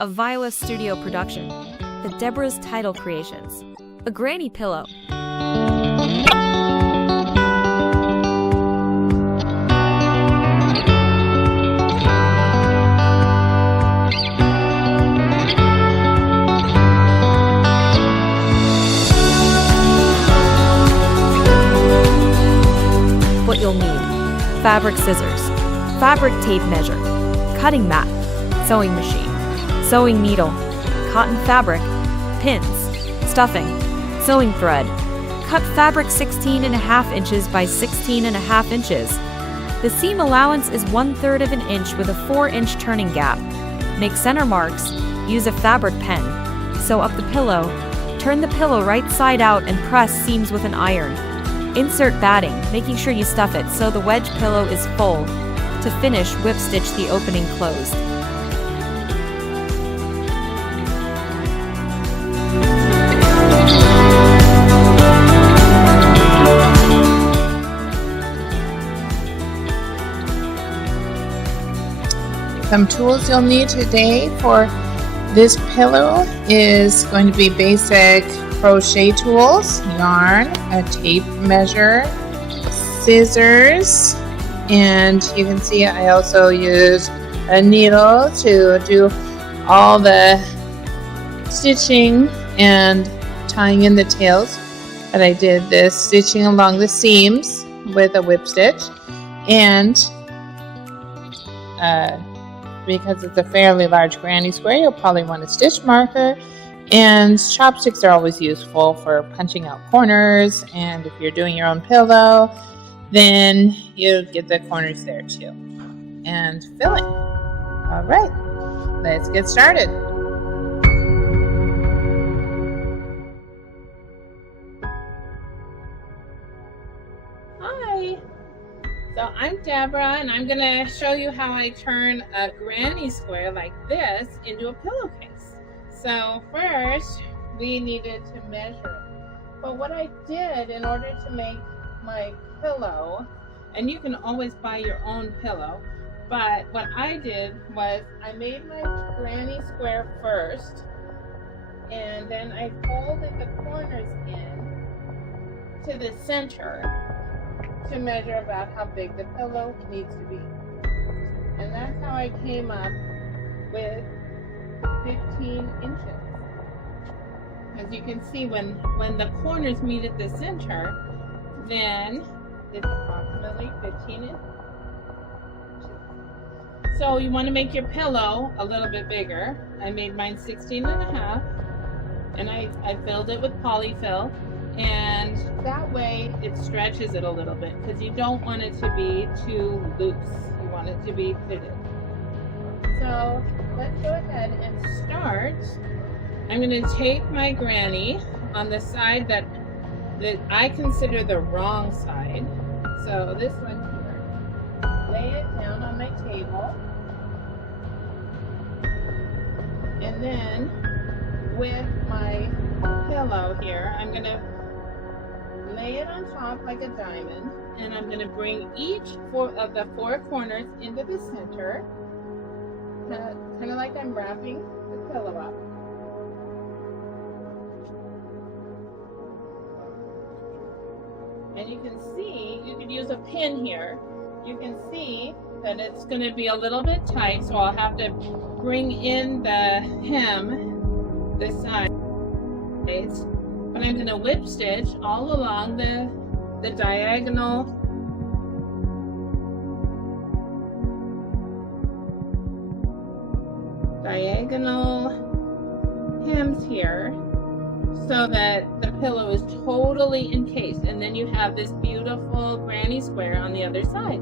a Viola Studio production, the Deborah's Tidal Creations, a granny pillow. What you'll need: fabric scissors, fabric tape measure, cutting mat, sewing machine, sewing needle, cotton fabric, pins, stuffing, sewing thread. Cut fabric 16.5 inches by 16.5 inches. The seam allowance is 1/3 of an inch with a 4-inch turning gap. Make center marks, use a fabric pen, sew up the pillow, turn the pillow right side out and press seams with an iron. Insert batting, making sure you stuff it so the wedge pillow is full. To finish, whip stitch the opening closed. Some tools you'll need today for this pillow is going to be basic crochet tools, yarn, a tape measure, scissors, and you can see I also use a needle to do all the stitching and tying in the tails. But I did this stitching along the seams with a whip stitch, and because it's a fairly large granny square, you'll probably want a stitch marker, and chopsticks are always useful for punching out corners, and if you're doing your own pillow, then you get the corners there too. And filling. All right, let's get started. Hi. So I'm Deborah, and I'm going to show you how I turn a granny square like this into a pillowcase. So first, we needed to measure it. But what I did in order to make my pillow, and you can always buy your own pillow, but what I did was I made my granny square first, and then I folded the corners in to the center to measure about how big the pillow needs to be. And that's how I came up with 15 inches. As you can see, when the corners meet at the center, then it's approximately 15 inches. So you want to make your pillow a little bit bigger. I made mine 16.5, and I filled it with polyfill. And that way it stretches it a little bit, because you don't want it to be too loose. You want it to be fitted. So let's go ahead and start. I'm going to take my granny on the side that I consider the wrong side. So this one here. Lay it down on my table. And then with my pillow here, I'm going to lay it on top like a diamond, and I'm going to bring each of the 4 corners into the center, kind of like I'm wrapping the pillow up. And you can see, you could use a pin here, you can see that it's going to be a little bit tight, so I'll have to bring in the hem, the side. But I'm going to whip stitch all along the diagonal hems here, so that the pillow is totally encased, and then you have this beautiful granny square on the other side.